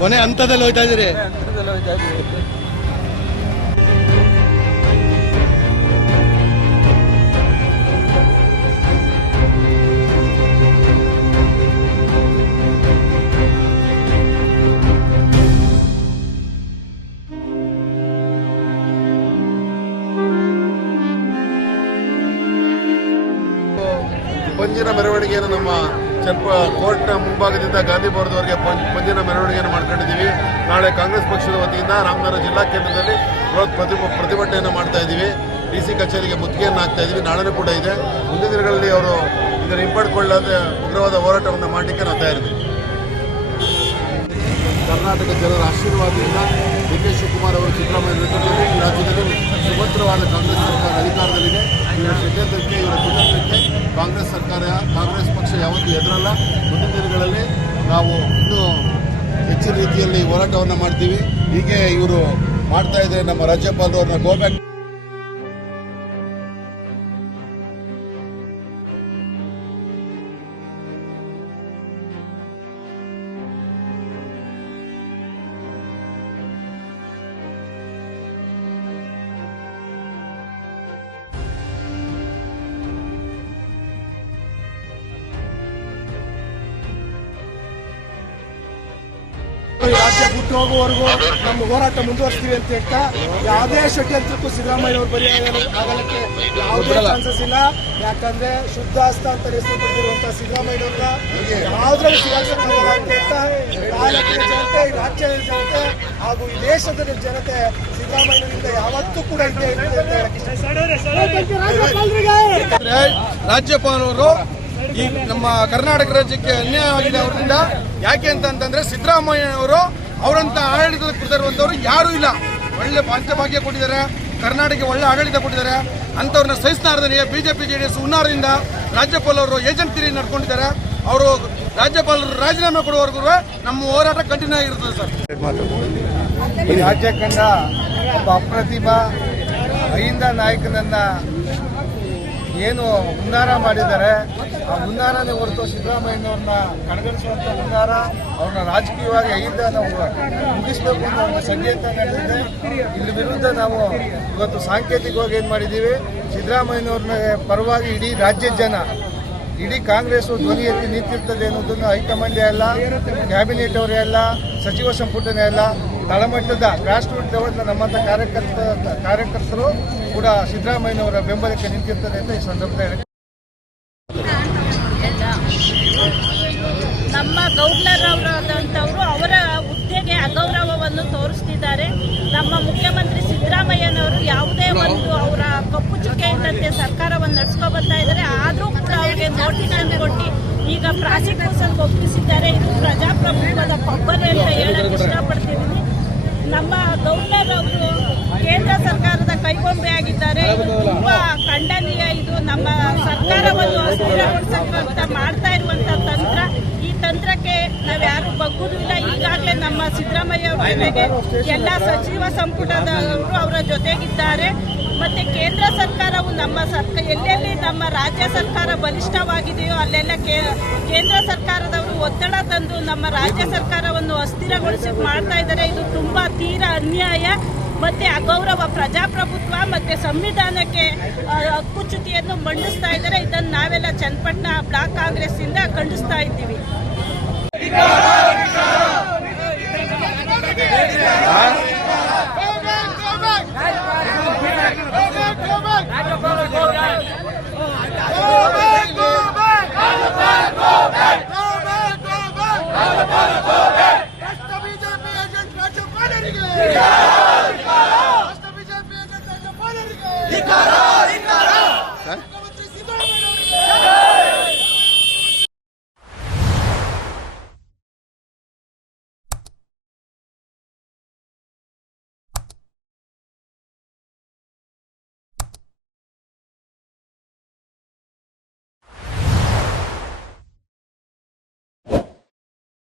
ಕೊನೆ ಹಂತದಲ್ಲಿ ಹೋಯ್ತಾ ಇದ್ದೀರಿ. ಪಂಜಿನ ಮೆರವಣಿಗೆಯನ್ನು ನಮ್ಮ ಕೋರ್ಟ್ನ ಮುಂಭಾಗದಿಂದ ಗಾಂಧಿ ಭವನದವರೆಗೆ ಪಂಜಿನ ಮೆರವಣಿಗೆಯನ್ನು ಮಾಡ್ಕೊಂಡಿದ್ದೀವಿ. ನಾಳೆ ಕಾಂಗ್ರೆಸ್ ಪಕ್ಷದ ವತಿಯಿಂದ ರಾಮನಗರ ಜಿಲ್ಲಾ ಕೇಂದ್ರದಲ್ಲಿ ಪ್ರತಿಭಟನೆಯನ್ನು ಮಾಡ್ತಾ ಇದ್ದೀವಿ. DC ಕಚೇರಿಗೆ ಮುತ್ತಿಗೆಯನ್ನು ಹಾಕ್ತಾ ಇದ್ದೀವಿ. ನಾಳೆನೂ ಕೂಡ ಇದೆ. ಮುಂದಿನ ದಿನಗಳಲ್ಲಿ ಅವರು ಇದನ್ನು ಹಿಂಪಡೆದುಕೊಳ್ಳದೆ ಉಗ್ರವಾದ ಹೋರಾಟವನ್ನು ಮಾಡಲಿಕ್ಕೆ ನಾವು ತಯಾರಿದ್ದೀವಿ. ಕರ್ನಾಟಕ ಜನರ ಆಶೀರ್ವಾದದಿಂದ DK ಶಿವಕುಮಾರ್ ಅವರು ಸಿದ್ದರಾಮಯ್ಯ ನೇತೃತ್ವದಲ್ಲಿ ಈ ರಾಜ್ಯದಲ್ಲಿ ಸುಭದ್ರವಾದ ಕಾಂಗ್ರೆಸ್ ಸರ್ಕಾರ ಅಧಿಕಾರದಲ್ಲಿದೆ. ಇವರ ಷಡ್ಯಂತ್ರಕ್ಕೆ, ಇವರ ಕುತಂತ್ರಕ್ಕೆ ಕಾಂಗ್ರೆಸ್ ಸರ್ಕಾರ, ಕಾಂಗ್ರೆಸ್ ಪಕ್ಷ ಯಾವತ್ತೂ ಎದುರಲ್ಲ. ಮುಂದಿನ ದಿನಗಳಲ್ಲಿ ನಾವು ಇನ್ನೂ ಹೆಚ್ಚಿನ ರೀತಿಯಲ್ಲಿ ಹೋರಾಟವನ್ನು ಮಾಡ್ತೀವಿ. ಹೀಗೆ ಇವರು ಮಾಡ್ತಾ ಇದ್ದಾರೆ. ನಮ್ಮ ರಾಜ್ಯಪಾಲರು ಅವ್ರನ್ನ ಗೋಬ್ಯಾಕ್ ರಾಜ್ಯ ಬಿಟ್ಟು ಹೋಗುವವರೆಗೂ ನಮ್ಮ ಹೋರಾಟ ಮುಂದುವರಿಸ್ತೀವಿ ಅಂತ ಹೇಳ್ತಾ ಯಾವುದೇ ಷಡ್ಯಂತ್ರಕ್ಕೂ ಸಿದ್ದರಾಮಯ್ಯ ಅವರು ಬರೀ ಆಗಲಿಕ್ಕೆ ಯಾವುದೇ ಚಾನ್ಸಸ್ ಇಲ್ಲ. ಯಾಕಂದ್ರೆ ಶುದ್ಧ ಹಸ್ತ ಅಂತ ಹೆಸರು ಪಡೆದಿರುವಂತಹ ಸಿದ್ದರಾಮಯ್ಯವ್ರನ್ನ ಯಾವುದ್ರಲ್ಲಿ ಸಿಗಾಕ್ಸಕ್ಕಾಗಲ್ಲ ಅಂತ ಹೇಳ್ತಾ ತಾಲೂಕಿನ ಜನತೆ, ಈ ರಾಜ್ಯದ ಜನತೆ ಹಾಗೂ ಈ ದೇಶದ ಜನತೆ ಸಿದ್ದರಾಮಯ್ಯನಿಂದ ಯಾವತ್ತೂ ಕೂಡ ಇದ್ದೇ ರಾಜ್ಯಪಾಲರು ಈ ನಮ್ಮ ಕರ್ನಾಟಕ ರಾಜ್ಯಕ್ಕೆ ಅನ್ಯಾಯವಾಗಿದೆ ಅವರಿಂದ. ಯಾಕೆ ಅಂತಂದ್ರೆ ಸಿದ್ದರಾಮಯ್ಯನವರು ಅವರಂತ ಆಡಳಿತ ಕೊಟ್ಟಿರುವಂತವ್ರು ಯಾರೂ ಇಲ್ಲ. ಒಳ್ಳೆ ಪಂಚಭಾಗ್ಯ ಕೊಟ್ಟಿದ್ದಾರೆ, ಕರ್ನಾಟಕಕ್ಕೆ ಒಳ್ಳೆ ಆಡಳಿತ ಕೊಟ್ಟಿದ್ದಾರೆ. ಅಂತವ್ರನ್ನ ಸಹಿಸಲಾರದೆ ಬಿಜೆಪಿ JDS ಹುನ್ನಾರದಿಂದ ರಾಜ್ಯಪಾಲರು ಏಜೆಂಟ್ಗಿರಿ ನಡ್ಕೊಂಡಿದ್ದಾರೆ. ಅವರು ರಾಜ್ಯಪಾಲರು ರಾಜೀನಾಮೆ ಕೊಡುವವರೆಗೂ ನಮ್ಮ ಹೋರಾಟ ಕಂಟಿನ್ಯೂ ಆಗಿರ್ತದೆ ಸರ್. ಈ ರಾಜ್ಯ ಕಂಡ ಒಬ್ಬ ಅಪ್ರತಿಮ ಅಹಿಂದ ನಾಯಕನನ್ನ ಏನು ಹುನ್ನಾರ ಮಾಡಿದ್ದಾರೆ, ಆ ಹುನ್ನಾರನೇ ಹೊರತು ಸಿದ್ದರಾಮಯ್ಯನವ್ರನ್ನ ಕಡೆಗಣಿಸುವಂತ ಹುನ್ನಾರ, ಅವ್ರನ್ನ ರಾಜಕೀಯವಾಗಿ ಅಹಿಂದ ನಾವು ಮುಗಿಸಬೇಕು ಅನ್ನೋ ಒಂದು ಸಂಕೇತ ನಡೆದಿದೆ. ಇಲ್ಲಿ ವಿರುದ್ಧ ನಾವು ಇವತ್ತು ಸಾಂಕೇತಿಕವಾಗಿ ಏನು ಮಾಡಿದ್ದೀವಿ, ಸಿದ್ದರಾಮಯ್ಯನವ್ರನ್ನ ಪರವಾಗಿ ಇಡೀ ರಾಜ್ಯದ ಜನ, ಇಡೀ ಕಾಂಗ್ರೆಸ್ ಧ್ವನಿ ಎತ್ತಿ ನಿಂತಿರ್ತದೆ ಅನ್ನೋದನ್ನು ಹೈಕಮಾಂಡೇ ಅಲ್ಲ, ಕ್ಯಾಬಿನೆಟ್ ಅವರೇ ಅಲ್ಲ, ಸಚಿವ ಸಂಪುಟನೇ ಅಲ್ಲ, ತಳಮಟ್ಟದ ಗ್ರಾಸ್ ರೂಟ್ ಲೆವೆಲ್ ನಮ್ಮಂಥ ಕಾರ್ಯಕರ್ತರು ಕೂಡ ಸಿದ್ದರಾಮಯ್ಯನವರ ಬೆಂಬಲಕ್ಕೆ ನಿಂತಿರ್ತದೆ ಅಂತ ಈ ಸಂದರ್ಭದಲ್ಲಿ ನಮ್ಮ ಗೌರ್ನರ್ವರಾದಂಥವರು ಅವರ ಹುದ್ದೆಗೆ ಅಗೌರವವನ್ನು ತೋರಿಸ್ತಿದ್ದಾರೆ. ನಮ್ಮ ಮುಖ್ಯಮಂತ್ರಿ ಸಿದ್ದರಾಮಯ್ಯನವರು ಯಾವುದೇ ಒಂದು ಅವರ ಕಪ್ಪು ಚುಕ್ಕೆ ಇದ್ದಂತೆ ಸರ್ಕಾರವನ್ನು ನಡೆಸ್ಕೊ ಬರ್ತಾ ಇದ್ದಾರೆ. ಆದರೂ ಕೂಡ ಅವರಿಗೆ ನೋಟಿಸ್ ಅನ್ನು ಕೊಟ್ಟು ಈಗ ಪ್ರಾಸಿಕ್ಯೂಷನ್ಗೆ ಒಪ್ಪಿಸಿದ್ದಾರೆ. ಇದು ಪ್ರಜಾಪ್ರಭುತ್ವದ ಪಬ್ಬರ್ ಅಂತ ಹೇಳಕ್ಕೆ ಇಷ್ಟಪಡ್ತಿದ್ದೀನಿ. ನಮ್ಮ ಗೌರ್ನರ್ ಅವರು ಕೇಂದ್ರ ಸರ್ಕಾರದ ಕೈಗೊಂಬೆ ಆಗಿದ್ದಾರೆ. ಇದು ತುಂಬಾ ಖಂಡನೀಯ. ಇದು ನಮ್ಮ ಸರ್ಕಾರವನ್ನು ಅಸ್ಥಿರಗೊಳಿಸಕ್ಕಂತ ಮಾಡ್ತಾ ಇರುವಂತ ತಂತ್ರ. ಈ ತಂತ್ರಕ್ಕೆ ನಾವ್ಯಾರು ಬಗ್ಗುದಿಲ್ಲ. ಈಗಾಗಲೇ ನಮ್ಮ ಸಿದ್ದರಾಮಯ್ಯ ಅವರ ಜೊತೆಗೆ ಎಲ್ಲ ಸಚಿವ ಸಂಪುಟದವರು ಅವರ ಜೊತೆಗಿದ್ದಾರೆ. ಮತ್ತೆ ಕೇಂದ್ರ ಸರ್ಕಾರವು ಎಲ್ಲೆಲ್ಲಿ ನಮ್ಮ ರಾಜ್ಯ ಸರ್ಕಾರ ಬಲಿಷ್ಠವಾಗಿದೆಯೋ ಅಲ್ಲೆಲ್ಲ ಕೇಂದ್ರ ಸರ್ಕಾರದವರು ಒತ್ತಡ ತಂದು ನಮ್ಮ ರಾಜ್ಯ ಸರ್ಕಾರವನ್ನು ಅಸ್ಥಿರಗೊಳಿಸಿ ಮಾಡ್ತಾ ಇದ್ದಾರೆ. ಇದು ತುಂಬಾ ತೀರಾ ಅನ್ಯಾಯ ಮತ್ತೆ ಅಗೌರವ. ಪ್ರಜಾಪ್ರಭುತ್ವ ಮತ್ತೆ ಸಂವಿಧಾನಕ್ಕೆ ಹಕ್ಕುಚ್ಯುತಿಯನ್ನು ಮಂಡಿಸ್ತಾ ಇದ್ದಾರೆ. ಇದನ್ನು ನಾವೆಲ್ಲ ಚನ್ನಪಟ್ಟಣ ಬ್ಲಾಕ್ ಕಾಂಗ್ರೆಸ್ ಇಂದ ಖಂಡಿಸ್ತಾ ಇದ್ದೀವಿ. ಬಿಜೆಪಿ